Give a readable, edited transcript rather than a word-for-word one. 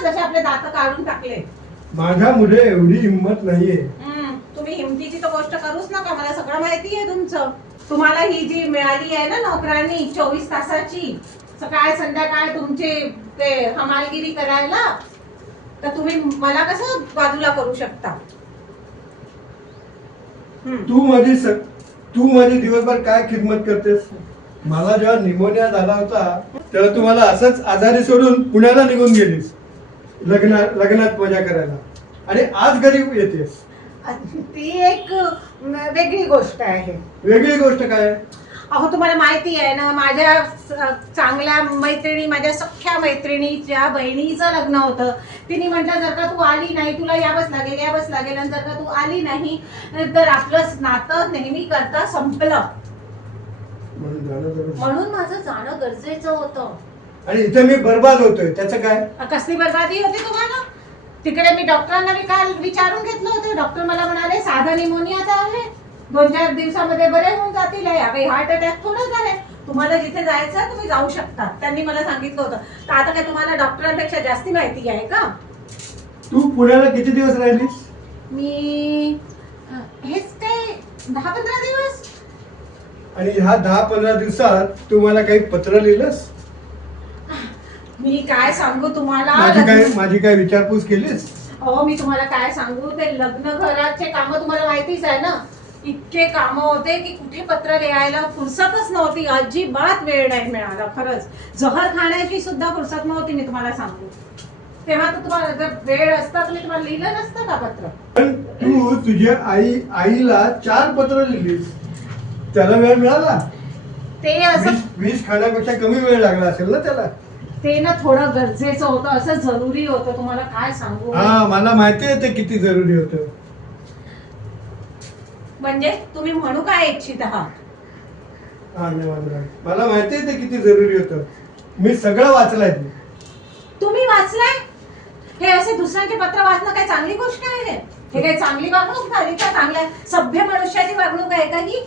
ना जसे आपले दात काढून टाकले. माझ्यामुळे एवढी हिंमत नाहीये. तुम्ही हिमतीची तर गोष्ट करूच नका, मला सगळं माहिती आहे तुमचं. तुम्हाला ही जी मिळाली आहे ना नोकरानी 24 तासाची, सकाळ संध्याकाळ तुमचे ते हमालगिरी करायला, तर तुम्ही मला कसं बाजूला करू शकता? तू माझी दिवसभर काय खिदमत करतेस? मला जेव्हा निमोनिया झाला होता तेव्हा तू मला असंच आजारी सोडून पुण्याला निघून गेलीस लग्नात मजा करायला, आणि आज घरी येतेस. ती एक वेगळी गोष्ट आहे. वेगळी गोष्ट काय? अहो तुम्हाला माहिती आहे ना, माझ्या चांगल्या मैत्रिणी, माझ्या सख्या मैत्रिणीच्या बहिणीचं लग्न होतं. तिने म्हटलं जर का तू आली नाही, तुला यावंच लागेल, आणि जर का तू आली नाही तर आपलं नातं नेहमी करता संपलं. म्हणून माझं जाणं गरजेचं होतं. आणि इथे मी बर्बाद होतोय, त्याचं काय? कसली बर्बादी होती तुम्हाला? तिकडे मी डॉक्टरांना काल विचारून घेतलं होतं. डॉक्टर मला म्हणाले साधा निमोनियाचा आहे, 2-4 दिवसामध्ये बरे होऊन जातील. हार्ट अटॅक थोडंच आहे, तुम्हाला जिथे जायचं तुम्ही जाऊ शकता, त्यांनी मला सांगितलं होतं. तर आता काय तुम्हाला डॉक्टरांपेक्षा जास्ती माहिती आहे का? तू पुण्याला किती दिवस राहिलीस? मी हेच काय 10-15 दिवस. आणि ह्या 10-15 दिवसात तू मला काही पत्र लिहिलंस? मी काय सांगू तुम्हाला, माझी काय विचारपूस केलीस? अहो मी तुम्हाला काय सांगू, ते लग्न घराचे काम तुम्हाला माहितीच आहे ना, इतके काम होते की कुठे पत्र लिहायला फुरसतच नव्हती. अजिबात वेळ नाही मिळाला. खरंच जहर खाण्याची सुद्धा फुरसत नव्हती, मी तुम्हाला सांगू. तेव्हा तर तुम्हाला जर वेळ असता तर मी तुम्हाला लिहिलं नसतं का पत्र? पण तू तुझ्या आईला 4 पत्र लिहिलीस, त्याला वेळ मिळाला? ते असं विष खाण्यापेक्षा कमी वेळ लागला असेल ना त्याला? ते ना थोडं गरजेचं होतं, असं जरुरी होतं. तुम्हाला काय सांगू? हा, मला माहिती आहे ते किती जरुरी होतं. म्हणजे तुम्ही म्हणू काय इच्छित आहात? मला माहिती आहे ते किती जरुरी होतं. मी सगळं वाचलंय. तुम्ही वाचलाय? हे असे दुसऱ्यांचे पत्र वाचणं काय चांगली गोष्ट आहे? हे काही चांगली वागणूक झाली का? चांगल्या सभ्य मनुष्याची वागणूक आहे का ही?